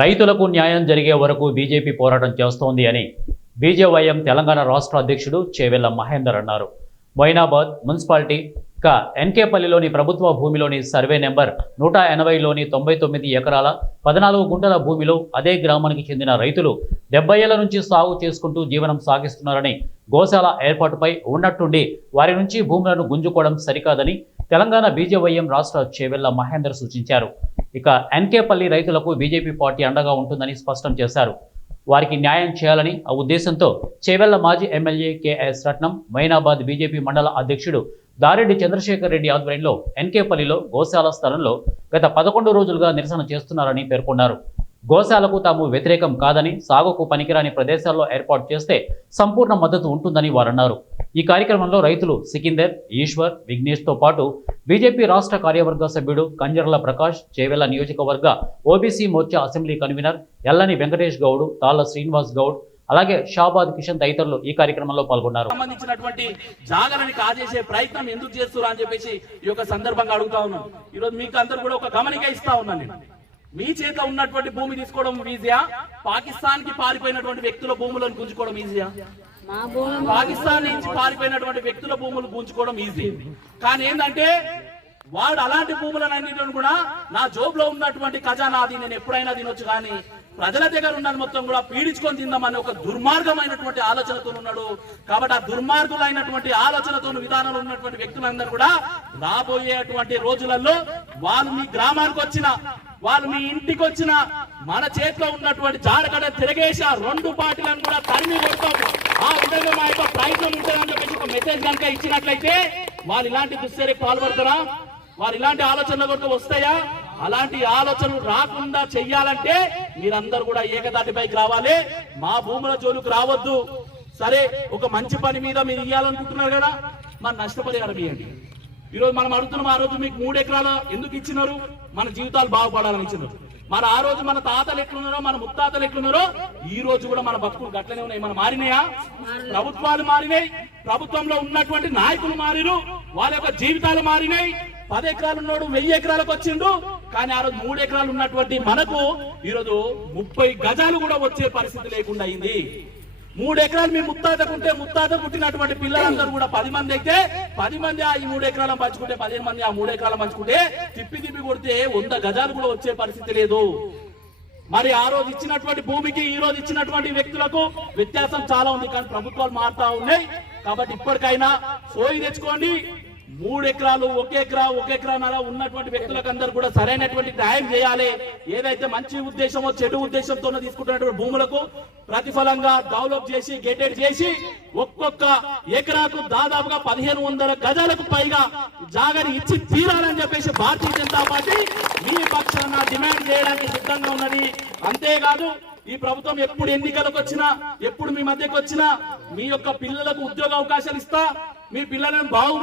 రైతులకు న్యాయం జరిగే వరకు బీజేపీ పోరాటం చేస్తోంది అని బీజేవైఎం తెలంగాణ రాష్ట్ర అధ్యక్షుడు చేవెళ్ల మహేందర్ అన్నారు. మొయినాబాద్ మున్సిపాలిటీ ఎన్కేపల్లిలోని ప్రభుత్వ భూమిలోని సర్వే నెంబర్ 180లోని 99 ఎకరాల 14 గుంటల భూమిలో అదే గ్రామానికి చెందిన రైతులు 70 ఏళ్ల నుంచి సాగు చేసుకుంటూ జీవనం సాగిస్తున్నారని, గోశాల ఏర్పాటుపై ఉన్నట్టుండి వారి నుంచి భూములను గుంజుకోవడం సరికాదని తెలంగాణ బీజేవైఎం రాష్ట్ర చేవెళ్ల మహేందర్ సూచించారు. ఇక ఎన్కేపల్లి రైతులకు బీజేపీ పార్టీ అండగా ఉంటుందని స్పష్టం చేశారు. వారికి న్యాయం చేయాలని ఆ ఉద్దేశంతో చేవెళ్ల మాజీ ఎమ్మెల్యే కేఎస్ రత్నం, మొయినాబాద్ బీజేపీ మండల అధ్యక్షుడు దారెడ్డి చంద్రశేఖర్ రెడ్డి ఆధ్వర్యంలో ఎన్కేపల్లిలో గోశాల స్థలంలో గత 11 రోజులుగా నిరసన చేస్తున్నారని పేర్కొన్నారు. గోశాలకు తాము వ్యతిరేకం కాదని, సాగుకు పనికిరాని ప్రదేశాల్లో ఏర్పాటు చేస్తే సంపూర్ణ మద్దతు ఉంటుందని వారన్నారు. ఈ కార్యక్రమంలో రైతులు సికిందర్, ఈశ్వర్, విఘ్నేష్తో పాటు బీజేపీ రాష్ట్ర కార్యవర్గ సభ్యుడు కంజర్ల ప్రకాష్, చేవెళ్ల నియోజకవర్గ OBC Morcha assembly convener Ellani Venkatesh Goud, Talla Srinivas Goud, అలాగే షాబాద్ కిషన్ తదితరులు ఈ కార్యక్రమంలో పాల్గొన్నారు. సంబంధించినటువంటి జాగరణని కాజేసే ప్రయత్నం ఎందుకు చేస్తున్నారు అని చెప్పేసి ఈ యొక్క సందర్భంగా అడుగుతా ఉన్నాను. ఈరోజు మీకు అందరూ కూడా ఒక గమనిక ఇస్తా ఉన్నాను. నేను మీ చేతిలో ఉన్నటువంటి భూమి తీసుకోవడం ఈజీయా, పాకిస్తాన్ కి పారిపోయినటువంటి వ్యక్తుల భూములను గుంజుకోవడం ఈజీయా? పాకిస్తాన్ నుంచి పారిపోయినటువంటి వ్యక్తుల భూములు గుంజుకోవడం ఈజీ. కానీ ఏంటంటే వాడు అలాంటి భూములన్నింటిని కూడా నా జోబులో ఉన్నటువంటి ఖజానాది, నేను ఎప్పుడైనా తినొచ్చు, కానీ ప్రజల దగ్గర ఉన్నది మొత్తం కూడా పీడించుకొని తిందామని ఒక దుర్మార్గమైనటువంటి ఆలోచనతో ఉన్నాడు. కాబట్టి ఆ దుర్మార్గులైనటువంటి ఆలోచనతో విధానంలో ఉన్నటువంటి వ్యక్తులందరూ కూడా రాబోయేటువంటి రోజులలో వాళ్ళు మీ గ్రామానికి వచ్చిన, వాళ్ళు మీ ఇంటికి వచ్చిన, మన చేతిలో ఉన్నటువంటి జాడకడ తిరగేసి ఆ 2 పార్టీలను కూడా తరిమి కొడతాం. ఆ విధంగా మా యొక్క ప్రయత్నం ఉంటుందని చెప్పేసి ఒక మెసేజ్ కనుక ఇచ్చినట్లయితే వాళ్ళు ఇలాంటి దుశ్చర్యకు పాల్పడతారా? వారు ఇలాంటి ఆలోచనలు కొరకు వస్తాయా? అలాంటి ఆలోచనలు రాకుండా చెయ్యాలంటే మీరందరూ కూడా ఏకదాటిపైకి రావాలి. మా భూముల జోలికి రావద్దు. సరే, ఒక మంచి పని మీద మీరు ఇవ్వాలనుకుంటున్నారు కదా, మన నష్టపరిహారం ఇవ్వండి. ఈరోజు మనం అడుగుతున్నాం, ఆ రోజు మీకు 3 ఎకరాలు ఎందుకు ఇచ్చినారు? మన జీవితాలు బాగుపడాలని ఇచ్చినారు. మన ఆ రోజు మన తాతలు ఎట్లున్నారో, మన ముత్తాతలు ఎట్లున్నారో ఈ రోజు కూడా మన బతుకులు గట్లనే ఉన్నాయి. మన మారినాయా? ప్రభుత్వాలు మారినాయి, ప్రభుత్వంలో ఉన్నటువంటి నాయకులు మారిరు, వాళ్ళ యొక్క జీవితాలు మారినాయి. 10 ఎకరాలు ఉన్నాడు 1000 ఎకరాలకు వచ్చిండు, కానీ ఆ రోజు 3 ఎకరాలు ఉన్నటువంటి మనకు ఈరోజు 30 గజాలు కూడా వచ్చే పరిస్థితి లేకుండా అయింది. 3 ఎకరాలు మీ ముత్తాతకుంటే, ముత్తాత పుట్టినటువంటి పిల్లలందరూ కూడా 10 మంది అయితే 10 మంది ఆ 3 ఎకరాలను పంచుకుంటే, 15 మంది ఆ 3 ఎకరాలను పంచుకుంటే తిప్పి కొడితే 100 గజాలు కూడా వచ్చే పరిస్థితి లేదు. మరి ఆ రోజు ఇచ్చినటువంటి భూమికి ఈ రోజు ఇచ్చినటువంటి వ్యక్తులకు వ్యత్యాసం చాలా ఉంది. కానీ ప్రభుత్వాలు మారుతా ఉన్నాయి. కాబట్టి ఇప్పటికైనా సోయి తెచ్చుకోండి. 3 ఎకరాలు, 1 ఎకరాన్నర ఉన్నటువంటి వ్యక్తులకు అందరూ కూడా సరైనటువంటి న్యాయం చేయాలి. ఏదైతే మంచి ఉద్దేశమో చెడు ఉద్దేశంతో తీసుకుంటున్నటువంటి భూములకు ప్రతిఫలంగా డెవలప్ చేసి, గేటెడ్ చేసి, ఒక్కొక్క ఎకరాకు దాదాపుగా 1500 గజాలకు పైగా జాగాని ఇచ్చి తీరాలని చెప్పేసి భారతీయ జనతా పార్టీ మీ పక్షాన డిమాండ్ చేయడానికి సిద్ధంగా ఉన్నది. అంతేకాదు, ఈ ప్రభుత్వం ఎప్పుడు ఎన్నికలకు వచ్చినా, ఎప్పుడు మీ మధ్యకు వచ్చినా మీ యొక్క పిల్లలకు ఉద్యోగ అవకాశాలు ఇస్తా, మీ పిల్లలను